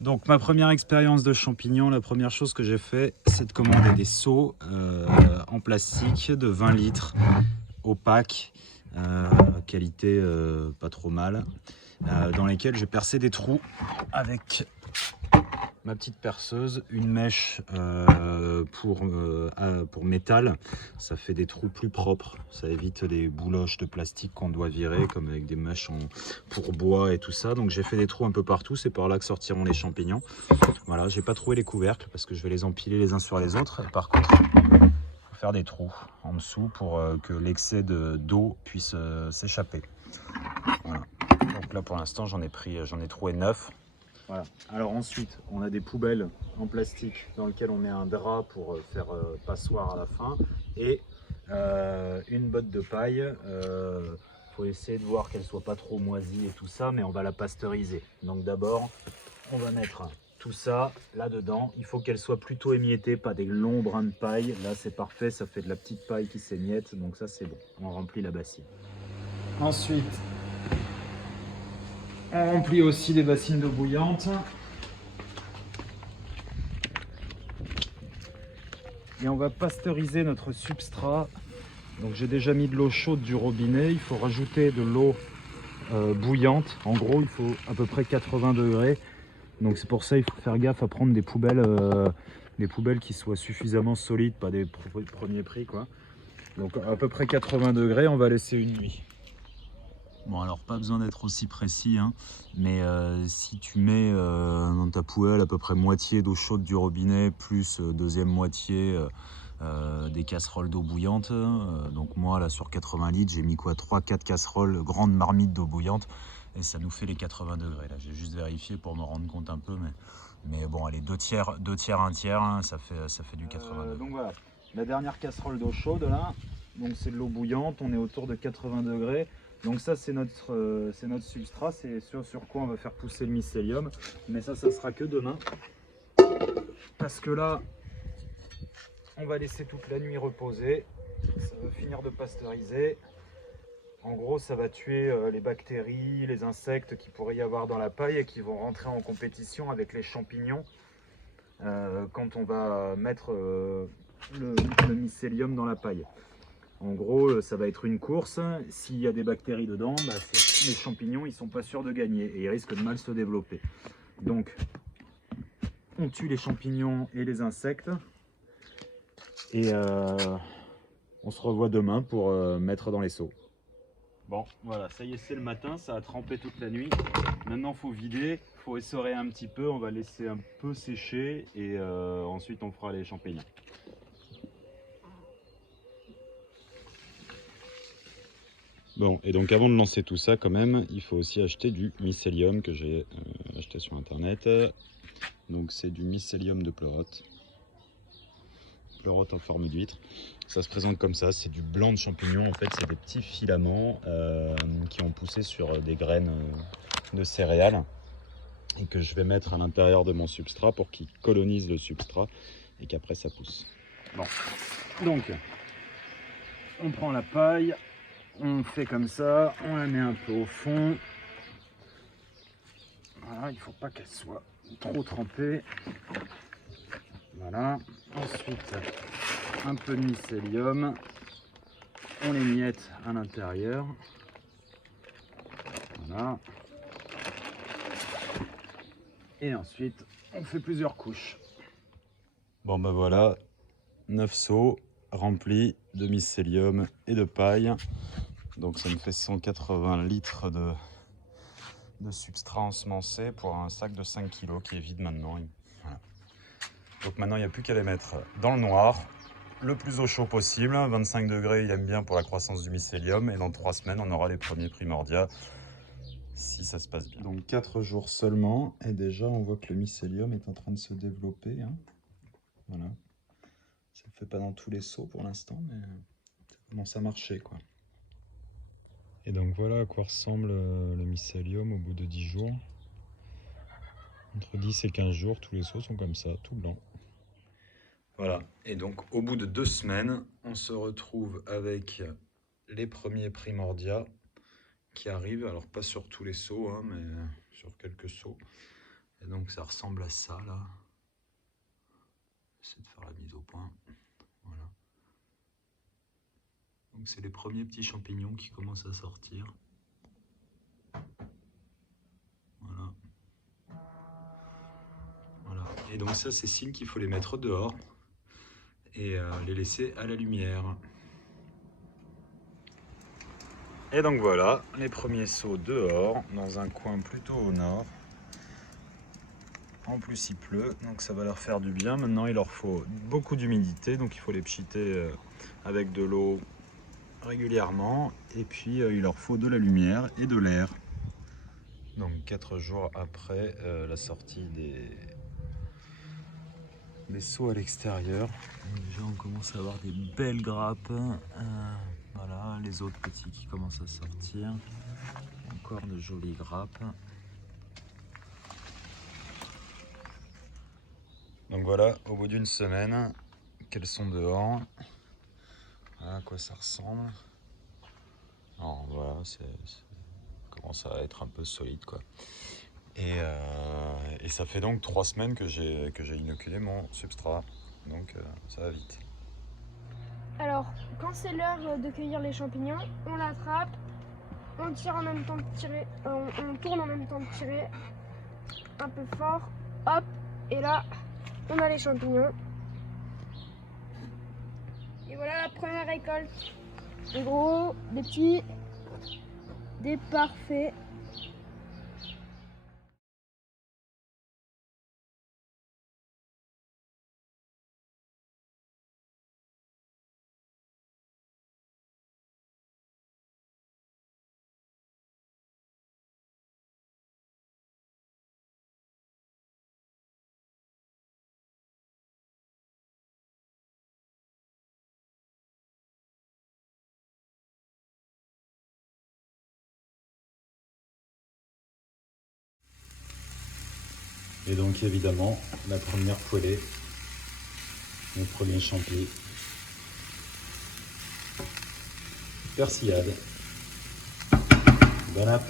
Donc ma première expérience de champignons, la première chose que j'ai fait, c'est de commander des seaux en plastique de 20 litres opaques, qualité pas trop mal, dans lesquels j'ai percé des trous avec ma petite perceuse, une mèche pour métal. Ça fait des trous plus propres, ça évite des bouloches de plastique qu'on doit virer, comme avec des mèches pour bois et tout ça. Donc j'ai fait des trous un peu partout, c'est par là que sortiront les champignons. Voilà, j'ai pas trouvé les couvercles parce que je vais les empiler les uns sur les autres. Et par contre, il faut faire des trous en dessous pour que l'excès d'eau puisse s'échapper. Voilà. Donc là pour l'instant j'en ai trouvé 9. Voilà. Alors ensuite, on a des poubelles en plastique dans lesquelles on met un drap pour faire passoire à la fin et une botte de paille. Faut essayer de voir qu'elle soit pas trop moisie et tout ça, mais on va la pasteuriser. Donc d'abord, on va mettre tout ça là-dedans. Il faut qu'elle soit plutôt émiettée, pas des longs brins de paille. Là, c'est parfait, ça fait de la petite paille qui s'émiette, donc ça c'est bon. On remplit la bassine. Ensuite, on remplit aussi des bassines d'eau bouillante. Et on va pasteuriser notre substrat. Donc j'ai déjà mis de l'eau chaude du robinet. Il faut rajouter de l'eau bouillante. En gros, il faut à peu près 80 degrés. Donc c'est pour ça qu'il faut faire gaffe à prendre des poubelles qui soient suffisamment solides, pas des premiers prix quoi. Donc à peu près 80 degrés, on va laisser une nuit. Bon alors pas besoin d'être aussi précis, hein, mais si tu mets dans ta poêle à peu près moitié d'eau chaude du robinet plus deuxième moitié des casseroles d'eau bouillante, donc moi là sur 80 litres j'ai mis quoi, 3-4 casseroles, grande marmite d'eau bouillante et ça nous fait les 80 degrés. Là j'ai juste vérifié pour me rendre compte un peu, mais bon allez, 2 tiers, 1 tiers, hein, ça fait du 80 degrés. Donc voilà, la dernière casserole d'eau chaude là, donc c'est de l'eau bouillante, on est autour de 80 degrés. Donc ça c'est notre substrat, c'est sur quoi on va faire pousser le mycélium. Mais ça sera que demain. Parce que là, on va laisser toute la nuit reposer. Ça va finir de pasteuriser. En gros, ça va tuer les bactéries, les insectes qui pourrait y avoir dans la paille et qui vont rentrer en compétition avec les champignons quand on va mettre le mycélium dans la paille. En gros, ça va être une course. S'il y a des bactéries dedans, bah, les champignons, ils sont pas sûrs de gagner et ils risquent de mal se développer. Donc, on tue les champignons et les insectes. Et on se revoit demain pour mettre dans les seaux. Bon, voilà, ça y est, c'est le matin, ça a trempé toute la nuit. Maintenant, il faut vider, il faut essorer un petit peu, on va laisser un peu sécher et ensuite on fera les champignons. Bon, et donc avant de lancer tout ça quand même, il faut aussi acheter du mycélium que j'ai acheté sur internet. Donc c'est du mycélium de pleurote. Pleurote en forme d'huître. Ça se présente comme ça, c'est du blanc de champignon. En fait, c'est des petits filaments qui ont poussé sur des graines de céréales et que je vais mettre à l'intérieur de mon substrat pour qu'il colonise le substrat et qu'après ça pousse. Bon, donc on prend la paille, on fait comme ça, on la met un peu au fond. Voilà, il ne faut pas qu'elle soit trop trempée. Voilà, ensuite un peu de mycélium, on les miette à l'intérieur. Voilà. Et ensuite, on fait plusieurs couches. Bon ben voilà, 9 seaux remplis de mycélium et de paille. Donc ça me fait 180 litres de substrat ensemencé pour un sac de 5 kg qui est vide maintenant. Voilà. Donc maintenant, il n'y a plus qu'à les mettre dans le noir, le plus au chaud possible. 25 degrés, il aime bien pour la croissance du mycélium. Et dans 3 semaines, on aura les premiers primordia, si ça se passe bien. Donc 4 jours seulement, et déjà on voit que le mycélium est en train de se développer. Hein. Voilà. Ça ne fait pas dans tous les seaux pour l'instant, mais ça commence à marcher, quoi. Et donc voilà à quoi ressemble le mycélium au bout de 10 jours. Entre 10 et 15 jours, tous les seaux sont comme ça, tout blanc. Voilà, et donc au bout de 2 semaines, on se retrouve avec les premiers primordia qui arrivent. Alors pas sur tous les seaux, hein, mais sur quelques seaux. Et donc ça ressemble à ça là. J'essaie de faire la mise au point. Voilà. Donc c'est les premiers petits champignons qui commencent à sortir. Voilà. Voilà. Et donc ça c'est signe qu'il faut les mettre dehors et les laisser à la lumière. Et donc voilà, les premiers seaux dehors, dans un coin plutôt au nord. En plus il pleut, donc ça va leur faire du bien. Maintenant il leur faut beaucoup d'humidité, donc il faut les pchiter avec de l'eau régulièrement. Et puis il leur faut de la lumière et de l'air. Donc 4 jours après la sortie des seaux à l'extérieur. Déjà on commence à avoir des belles grappes. Voilà, les autres petits qui commencent à sortir. Encore de jolies grappes. Donc voilà, au bout d'une semaine, qu'elles sont dehors. Voilà à quoi ça ressemble. Alors voilà, ça commence à être un peu solide quoi. Et ça fait donc 3 semaines que j'ai inoculé mon substrat. Donc ça va vite. Alors, quand c'est l'heure de cueillir les champignons, on l'attrape, on tire en même temps de tirer, on tourne en même temps de tirer, un peu fort, hop, et là, on a les champignons. Et voilà la première récolte. Des gros, des petits, des parfaits. Et donc évidemment, la première poêlée, le premier champi, persillade, bon app.